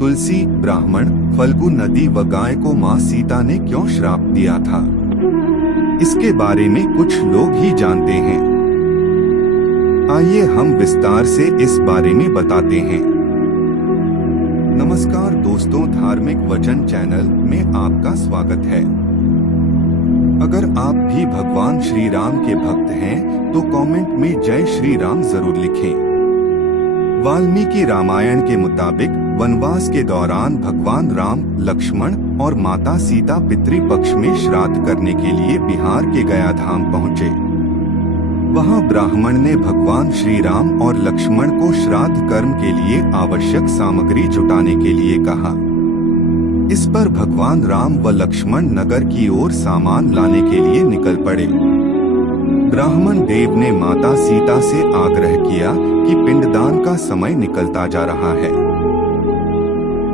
तुलसी, ब्राह्मण, फल्गु नदी व गाय को माँ सीता ने क्यों श्राप दिया था, इसके बारे में कुछ लोग ही जानते हैं। आइए हम विस्तार से इस बारे में बताते हैं। नमस्कार दोस्तों, धार्मिक वचन चैनल में आपका स्वागत है। अगर आप भी भगवान श्री राम के भक्त हैं तो कमेंट में जय श्री राम जरूर लिखें। वाल्मीकि रामायण के मुताबिक वनवास के दौरान भगवान राम, लक्ष्मण और माता सीता पितृपक्ष में श्राद्ध करने के लिए बिहार के गया धाम पहुँचे। वहां ब्राह्मण ने भगवान श्री राम और लक्ष्मण को श्राद्ध कर्म के लिए आवश्यक सामग्री जुटाने के लिए कहा। इस पर भगवान राम व लक्ष्मण नगर की ओर सामान लाने के लिए निकल पड़े। ब्राह्मण देव ने माता सीता से आग्रह किया कि पिंडदान का समय निकलता जा रहा है।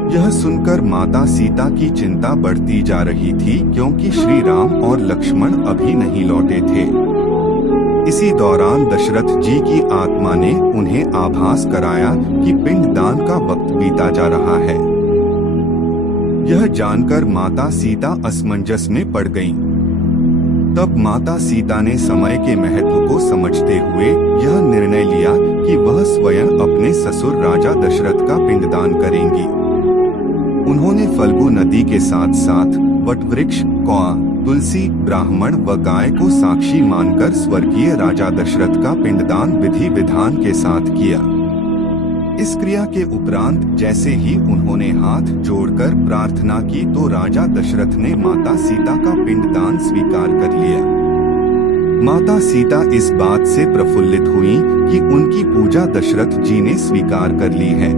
यह सुनकर माता सीता की चिंता बढ़ती जा रही थी, क्योंकि श्री राम और लक्ष्मण अभी नहीं लौटे थे। इसी दौरान दशरथ जी की आत्मा ने उन्हें आभास कराया कि पिंडदान का वक्त बीता जा रहा है। यह जानकर माता सीता असमंजस में पड़ गईं। तब माता सीता ने समय के महत्व को समझते हुए यह निर्णय लिया कि वह स्वयं अपने ससुर राजा दशरथ का पिंडदान करेंगी। उन्होंने फल्गु नदी के साथ साथ वटवृक्ष, कौआ, तुलसी, ब्राह्मण व गाय को साक्षी मानकर स्वर्गीय राजा दशरथ का पिंडदान विधि विधान के साथ किया। इस क्रिया के उपरांत जैसे ही उन्होंने हाथ जोड़कर प्रार्थना की तो राजा दशरथ ने माता सीता का पिंडदान स्वीकार कर लिया। माता सीता इस बात से प्रफुल्लित हुई कि उनकी पूजा दशरथ जी ने स्वीकार कर ली है।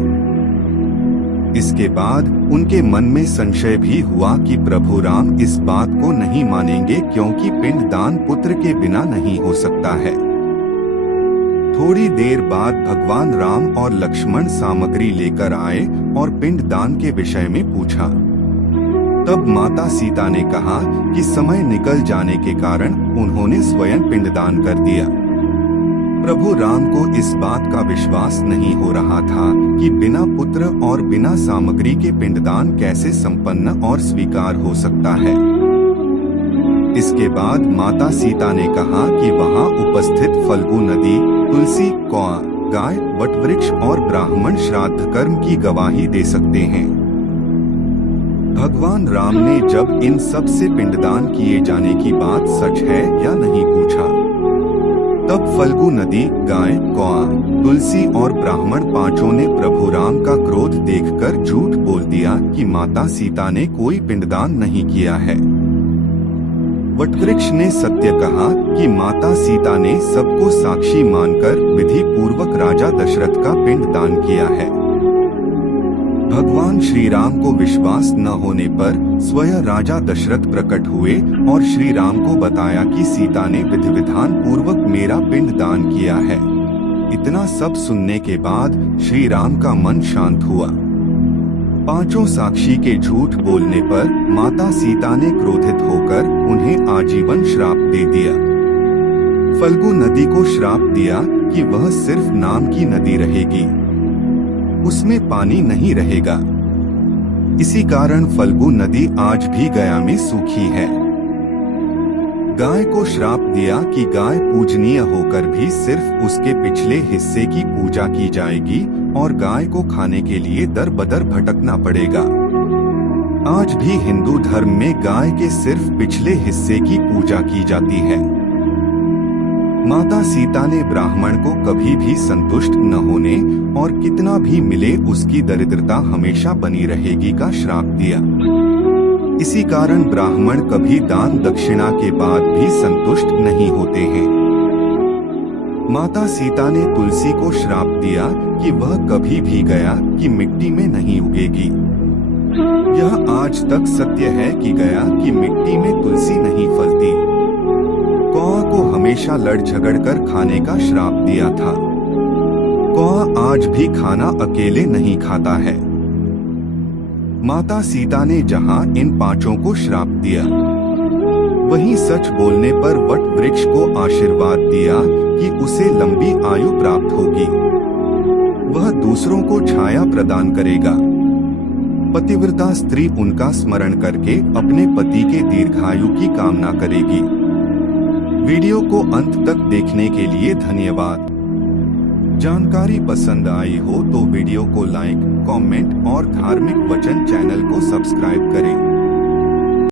इसके बाद उनके मन में संशय भी हुआ कि प्रभु राम इस बात को नहीं मानेंगे, क्योंकि पिंडदान पुत्र के बिना नहीं हो सकता है। थोड़ी देर बाद भगवान राम और लक्ष्मण सामग्री लेकर आए और पिंडदान के विषय में पूछा। तब माता सीता ने कहा कि समय निकल जाने के कारण उन्होंने स्वयं पिंडदान कर दिया। प्रभु राम को इस बात का विश्वास नहीं हो रहा था कि बिना पुत्र और बिना सामग्री के पिंडदान कैसे संपन्न और स्वीकार हो सकता है। इसके बाद माता सीता ने कहा कि वहां उपस्थित फल्गु नदी, तुलसी, कौआ, गाय, वटवृक्ष और ब्राह्मण श्राद्ध कर्म की गवाही दे सकते हैं। भगवान राम ने जब इन सब से पिंडदान किए जाने की बात सच है या नहीं पूछा, तब फल्गु नदी, गाय, कौआ, तुलसी और ब्राह्मण पांचों ने प्रभु राम का क्रोध देखकर झूठ बोल दिया कि माता सीता ने कोई पिंडदान नहीं किया है। वटवृक्ष ने सत्य कहा कि माता सीता ने सबको साक्षी मानकर विधि पूर्वक राजा दशरथ का पिंडदान किया है। भगवान श्री राम को विश्वास न होने पर स्वयं राजा दशरथ प्रकट हुए और श्री राम को बताया कि सीता ने विधि विधान पूर्वक मेरा पिंडदान किया है। इतना सब सुनने के बाद श्री राम का मन शांत हुआ। पांचों साक्षी के झूठ बोलने पर माता सीता ने क्रोधित होकर उन्हें आजीवन श्राप दे दिया। फल्गु नदी को श्राप दिया कि वह सिर्फ नाम की नदी रहेगी, उसमें पानी नहीं रहेगा। इसी कारण फल्गु नदी आज भी गया में सूखी है। गाय को श्राप दिया कि गाय पूजनीय होकर भी सिर्फ उसके पिछले हिस्से की पूजा की जाएगी और गाय को खाने के लिए दर बदर भटकना पड़ेगा। आज भी हिंदू धर्म में गाय के सिर्फ पिछले हिस्से की पूजा की जाती है। माता सीता ने ब्राह्मण को कभी भी संतुष्ट न होने और कितना भी मिले उसकी दरिद्रता हमेशा बनी रहेगी का श्राप दिया। इसी कारण ब्राह्मण कभी दान दक्षिणा के बाद भी संतुष्ट नहीं होते हैं। माता सीता ने तुलसी को श्राप दिया कि वह कभी भी गया की मिट्टी में नहीं उगेगी। यह आज तक सत्य है कि गया की मिट्टी में तुलसी नहीं फलती। कौआ को हमेशा लड़ झगड़ कर खाने का श्राप दिया था। कौआ आज भी खाना अकेले नहीं खाता है। माता सीता ने जहां इन पांचों को श्राप दिया, वहीं सच बोलने पर वट वृक्ष को आशीर्वाद दिया कि उसे लंबी आयु प्राप्त होगी, वह दूसरों को छाया प्रदान करेगा। पतिव्रता स्त्री उनका स्मरण करके अपने पति के दीर्घायु की कामना करेगी। वीडियो को अंत तक देखने के लिए धन्यवाद। जानकारी पसंद आई हो तो वीडियो को लाइक, कमेंट और धार्मिक वचन चैनल को सब्सक्राइब करें।